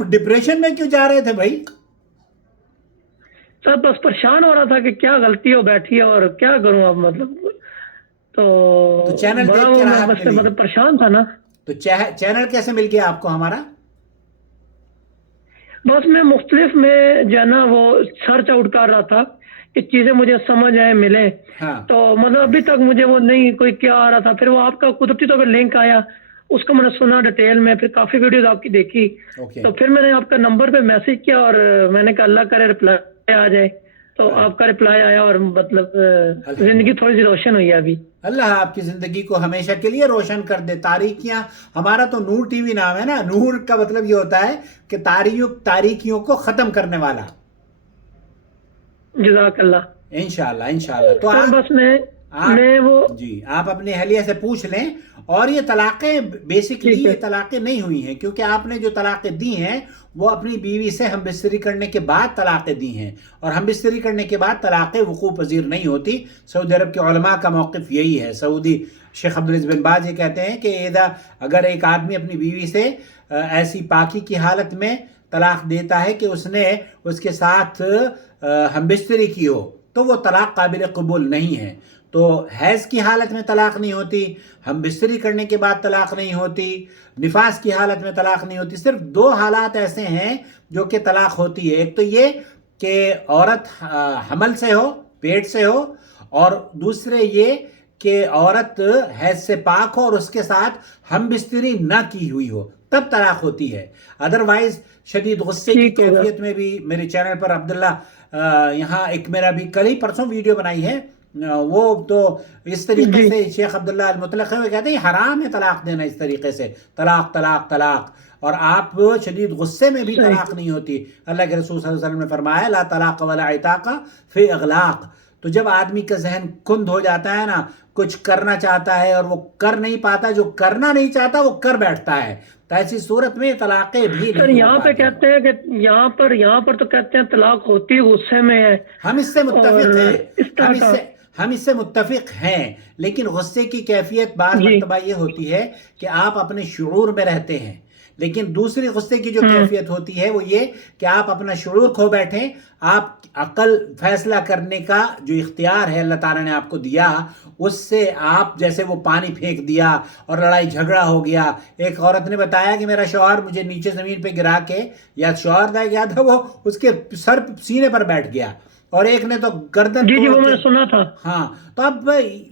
آپ ڈپریشن میں کیوں جا رہے تھے بھائی؟ سر بس پریشان ہو رہا تھا کہ کیا غلطی ہو بیٹھی ہے اور کیا کروں اب، مطلب تو چینل بڑا دیکھ کے وہ میں راحت بس ملی؟ مطلب پریشان تھا نا. تو چینل کیسے مل گیا آپ کو ہمارا؟ بس میں مختلف میں جو ہے نا وہ سرچ آؤٹ کر رہا تھا کہ چیزیں مجھے سمجھ آئے ملے. ہاں تو مطلب ابھی تک مجھے وہ نہیں کوئی کیا آ رہا تھا، پھر وہ آپ کا قدرتی طور پہ لنک آیا، اس کو میں نے سنا ڈیٹیل میں، پھر کافی ویڈیوز آپ کی دیکھی، اوکے. تو پھر میں نے آپ کا نمبر پہ میسج کیا اور میں نے کہا اللہ کرے رپلائی آ جائے، تو آپ کا رپلائی آیا اور مطلب زندگی تھوڑی سی روشن ہوئی ہے ابھی. اللہ آپ کی زندگی کو ہمیشہ کے لیے روشن کر دے. تاریکیاں، ہمارا تو نور ٹی وی نام ہے نا. نور کا مطلب یہ ہوتا ہے کہ تاریکیوں کو ختم کرنے والا. جزاک اللہ. انشاءاللہ انشاءاللہ. تو سر بس آپ میں وہ جی آپ اپنی اہلیہ سے پوچھ لیں. اور یہ طلاقیں بیسکلی ٹھیک ہے. یہ طلاقیں نہیں ہوئی ہیں، کیونکہ آپ نے جو طلاقیں دی ہیں وہ اپنی بیوی سے ہم بستری کرنے کے بعد طلاقیں دی ہیں، اور ہم بستری کرنے کے بعد طلاقیں وقوع پذیر نہیں ہوتی. سعودی عرب کے علماء کا موقف یہی ہے. سعودی شیخ عبدالعزیز بن باز یہ کہتے ہیں کہ اگر ایک آدمی اپنی بیوی سے ایسی پاکی کی حالت میں طلاق دیتا ہے کہ اس نے اس کے ساتھ ہم بستری کی ہو، تو وہ طلاق قابل قبول نہیں ہے. تو حیض کی حالت میں طلاق نہیں ہوتی، ہم بستری کرنے کے بعد طلاق نہیں ہوتی، نفاس کی حالت میں طلاق نہیں ہوتی. صرف دو حالات ایسے ہیں جو کہ طلاق ہوتی ہے. ایک تو یہ کہ عورت حمل سے ہو، پیٹ سے ہو، اور دوسرے یہ کہ عورت حیض سے پاک ہو اور اس کے ساتھ ہم بستری نہ کی ہوئی ہو، تب طلاق ہوتی ہے. ادروائز شدید غصے کی ٹھیک ہوگا. کیفیت میں بھی میرے چینل پر عبداللہ یہاں ایک میرا بھی کل ہی پرسوں ویڈیو بنائی ہے، وہ تو اس طریقے جی سے شیخ عبداللہ المطلق وہ کہتے ہیں حرام ہے طلاق دینا اس طریقے سے، طلاق طلاق طلاق. اور آپ شدید غصے میں بھی صحیح. طلاق نہیں ہوتی. اللہ کے رسول صلی اللہ علیہ وسلم نے فرمایا لا طلاق ولا عتاق فی اغلاق. تو جب آدمی کا ذہن کند ہو جاتا ہے نا، کچھ کرنا چاہتا ہے اور وہ کر نہیں پاتا، جو کرنا نہیں چاہتا وہ کر بیٹھتا ہے، تو ایسی صورت میں طلاقیں بھی سر نہیں ہو یہاں پہ پاتی. کہتے ہیں کہ یہاں پر تو کہتے ہیں طلاق ہوتی غصے میں ہے، ہم اس سے اور متفق ہیں، اس طرح کا. ہم اس سے متفق ہیں، لیکن غصے کی کیفیت بعض جی. مرتبہ یہ ہوتی ہے کہ آپ اپنے شعور میں رہتے ہیں. لیکن دوسری غصے کی جو کیفیت ہوتی ہے وہ یہ کہ آپ اپنا شعور کھو بیٹھیں. آپ عقل فیصلہ کرنے کا جو اختیار ہے اللہ تعالیٰ نے آپ کو دیا، اس سے آپ جیسے وہ پانی پھینک دیا اور لڑائی جھگڑا ہو گیا. ایک عورت نے بتایا کہ میرا شوہر مجھے نیچے زمین پہ گرا کے، یا شوہر تھا یا تھا، وہ اس کے سر سینے پر بیٹھ گیا، اور ایک نے تو گردن جی توڑ وہ میں کے. نے سنا تھا. ہاں. تو اب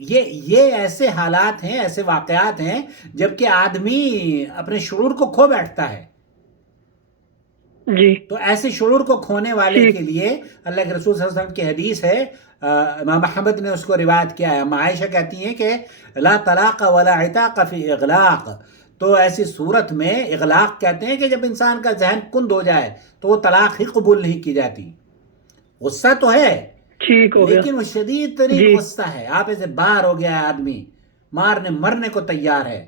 یہ ایسے حالات ہیں، ایسے واقعات ہیں جبکہ آدمی اپنے شعور کو کھو بیٹھتا ہے. جی تو ایسے شعور کو کھونے والے ٹھیک. کے لیے اللہ کے رسول صلی اللہ علیہ وسلم کی حدیث ہے، امام احمد نے اس کو روایت کیا ہے. عائشہ کہتی ہیں کہ لا طلاق ولا عتاق فی اغلاق. تو ایسی صورت میں اغلاق کہتے ہیں کہ جب انسان کا ذہن کند ہو جائے تو وہ طلاق ہی قبول نہیں کی جاتی. غصہ تو ہے ٹھیک ہو گیا. لیکن وہ شدید ترین جی غصہ ہے. آپ ایسے باہر ہو گیا ہے، آدمی مارنے مرنے کو تیار ہے.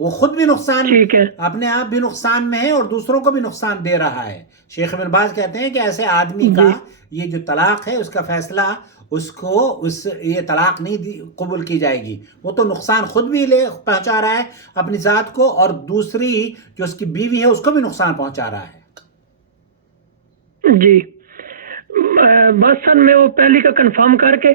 وہ خود بھی نقصان، ٹھیک ہے. اپنے آپ بھی نقصان میں ہے اور دوسروں کو بھی نقصان دے رہا ہے. شیخ ابن باز کہتے ہیں کہ ایسے آدمی کا جی یہ جو طلاق ہے اس کا فیصلہ اس کو یہ طلاق نہیں قبول کی جائے گی. وہ تو نقصان خود بھی پہنچا رہا ہے اپنی ذات کو، اور دوسری جو اس کی بیوی ہے اس کو بھی نقصان پہنچا رہا ہے. جی. بس سر میں وہ پہلی کا کنفرم کر کے